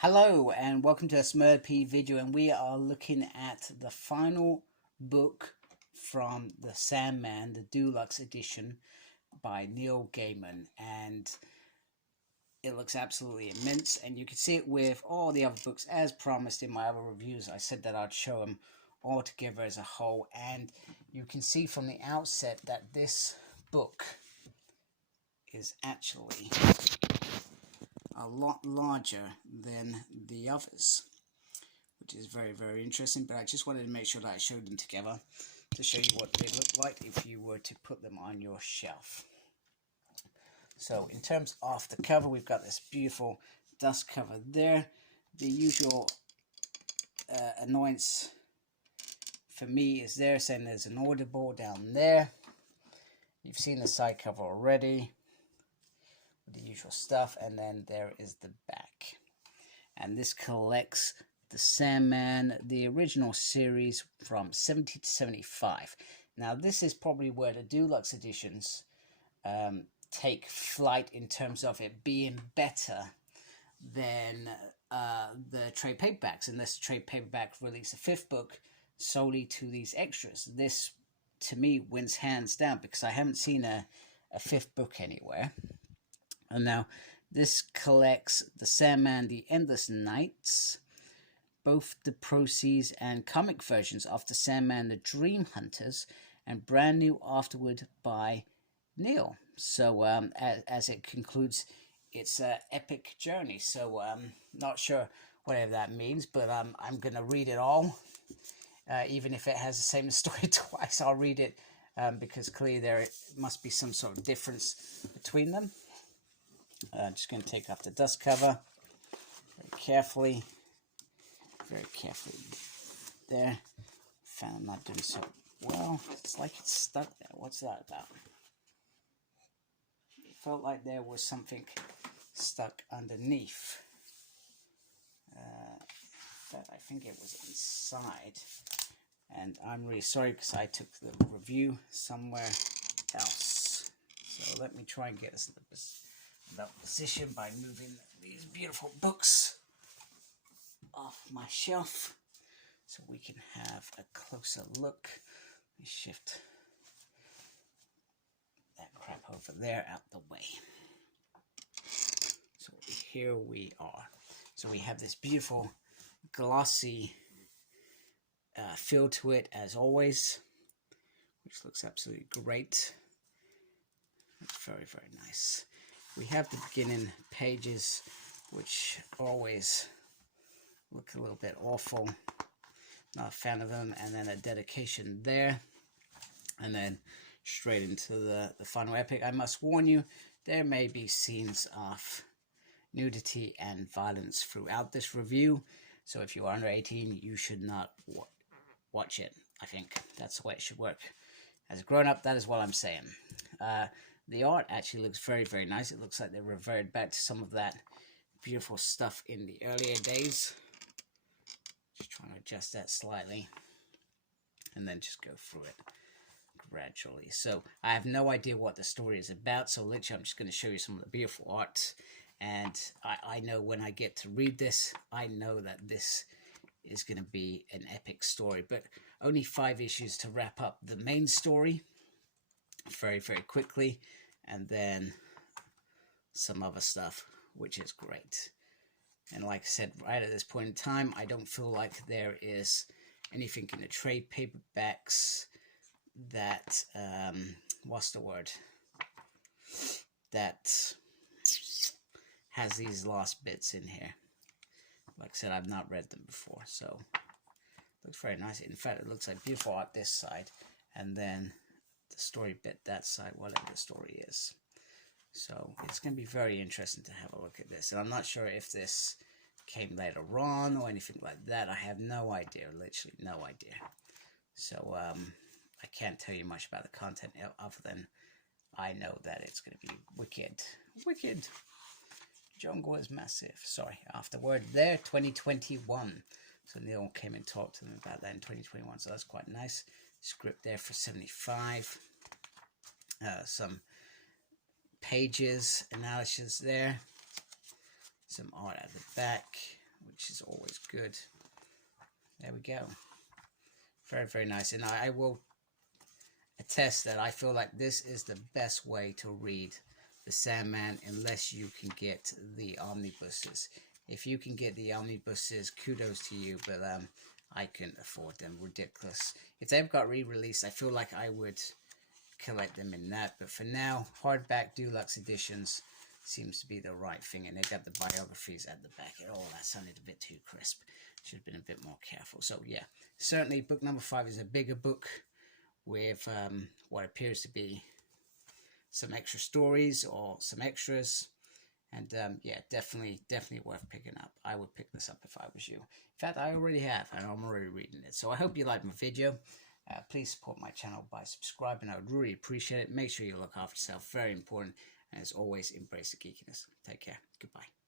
Hello and welcome to a Smurp video, and we are looking at the final book from the Sandman, the Deluxe edition by Neil Gaiman, and it looks absolutely immense, and you can see it with all the other books. As promised in my other reviews, I said that I'd show them all together as a whole, and you can see from the outset that this book is actually a lot larger than the others, which is very interesting. But I just wanted to make sure that I showed them together to show you what they look like if you were to put them on your shelf. So in terms of the cover, we've got this beautiful dust cover there. The usual annoyance for me is there saying there's an audible down there. You've seen the side cover already, the usual stuff, and then there is the back, and this collects the Sandman, the original series from 70 to 75. Now this is probably where the Deluxe editions take flight in terms of it being better than the trade paperbacks, and this trade paperback released a fifth book solely to these extras. This to me wins hands down because I haven't seen a fifth book anywhere. And now this collects the Sandman, the Endless Nights, both the proceeds and comic versions of the Sandman, the Dream Hunters, and brand new afterward by Neil. So as it concludes its epic journey. So not sure whatever that means, but I'm going to read it all. Even if it has the same story twice, I'll read it because clearly there must be some sort of difference between them. I'm just going to take off the dust cover very carefully there. Found I'm not doing so well. It's like it's stuck there. What's that about? It felt like there was something stuck underneath. But I think it was inside, and I'm really sorry because I took the review somewhere else. So let me try and get us that position by moving these beautiful books off my shelf so we can have a closer look. Let me shift that crap over there out the way. So here we are. So we have this beautiful glossy feel to it as always, which looks absolutely great. Very nice. We have the beginning pages, which always look a little bit awful. Not a fan of them. And then a dedication there. And then straight into the final epic. I must warn you, there may be scenes of nudity and violence throughout this review. So if you are under 18, you should not watch it. I think that's the way it should work. As a grown-up, that is what I'm saying. The art actually looks very nice. It looks like they reverted back to some of that beautiful stuff in the earlier days. Just trying to adjust that slightly. And then just go through it gradually. So I have no idea what the story is about. So literally I'm just going to show you some of the beautiful art. And I know when I get to read this, I know that this is going to be an epic story. But only 5 issues to wrap up the main story. Very quickly, and then some other stuff, which is great. And like I said, right at this point in time, I don't feel like there is anything in the trade paperbacks that what's the word, that has these lost bits in here. Like I said, I've not read them before, so it looks very nice. In fact, it looks like beautiful art this side, and then the story bit that side, whatever the story is. So it's going to be very interesting to have a look at this. And I'm not sure if this came later on or anything like that. I have no idea, literally no idea. So I can't tell you much about the content other than I know that it's going to be wicked. Jungle is massive. Sorry, afterward there, 2021. So Neil came and talked to them about that in 2021. So that's quite nice. Script there for 75. Some pages, analysis there. Some art at the back. which is always good. There we go. Very, very nice. And I will attest that I feel like this is the best way to read the Sandman unless you can get the omnibuses. If you can get the omnibuses, kudos to you, but I couldn't afford them. Ridiculous. If they've got re-released, I feel like I would collect them in that, but for now, hardback deluxe editions seems to be the right thing. And they've got the biographies at the back. Oh, that sounded a bit too crisp. Should have been a bit more careful. So yeah, certainly book number 5 is a bigger book with what appears to be some extra stories or some extras. And yeah, definitely worth picking up. I would pick this up if I was you. In fact, I already have, and I'm already reading it. So I hope you liked my video. Please support my channel by subscribing. I would really appreciate it. Make sure you look after yourself. Very important. And as always, embrace the geekiness. Take care. Goodbye.